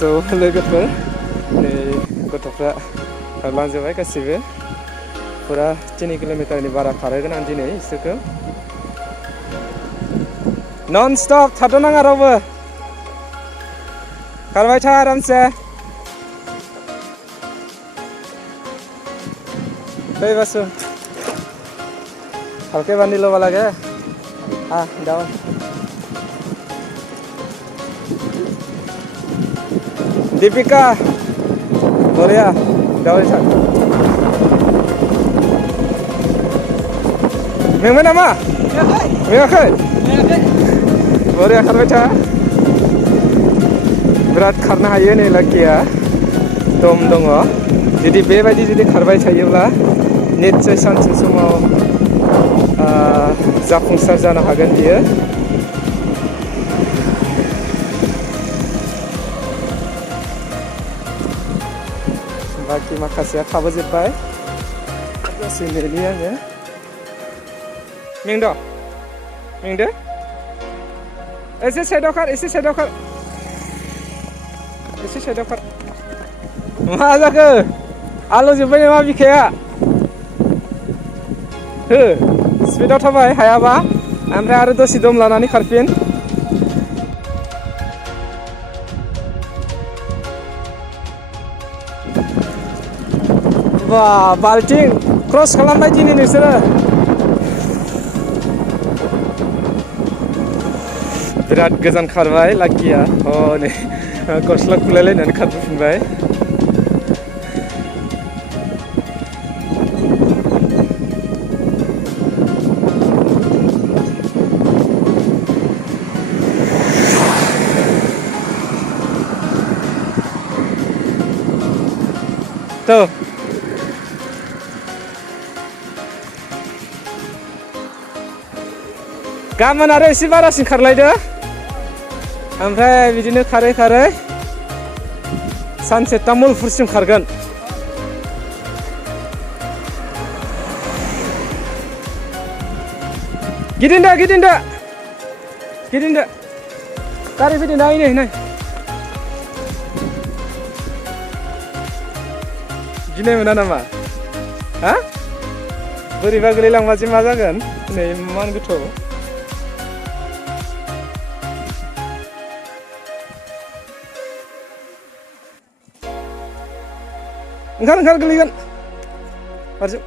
फिसा लोगोफोर नै गथ'फ्रा खारलांजोब्बाय गासिबो फुरा 3 किल'मिटारनि बारा खारहोगोन आं दिनै इसोरखौ नन स्टप थाद'नाङा रावबो खारबाय था आरामसे फै बासु हल्के बांधी लो लगे हाँ डाउन दीपिका बढ़िया डाउन था मेंबाय नामा मेङाखै बढ़िया खारबाय था बिराद खारनो हायो नै लाकिया दम दङ जुदि बेबायदि जुदि खारबाय थायोब्ला निश्चय सानसे समाव जाफुंसार जानो हागोन बियो बाखि माखासेया थाबोजोब्बाय गासै नेलि आङो मेंदो एसे साइडआव खार एसे साइडआव खार मा जाखो आलौ जोब्बाय नामा बिखाया हो स्पिडआव थाबाय हायाबा ओमफ्राय आरो दसे दम लानानै खारफिन बा बाल्टिं क्रस खालामबाय दिनै नोंसोरो बिराद गोजान खारबाय लाकिया नै गस्ला खुलायलायनानै खारबोफिनबाय tuh गाबोन आरो एसे बारासिन खारलायदो ओमफ्राय बिदिनो खारै खारै सानसे तामुलपुरसिम खारगोन गिदिंदो गारि फैदो नै गिनाय मोना नामा हा बोरैबा गोलैलांबा जे मा जागोन नै मान गोथौ ओंखार गोलैगोन बारजों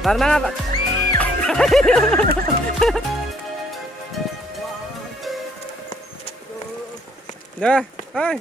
Barna apa? Ya, hai.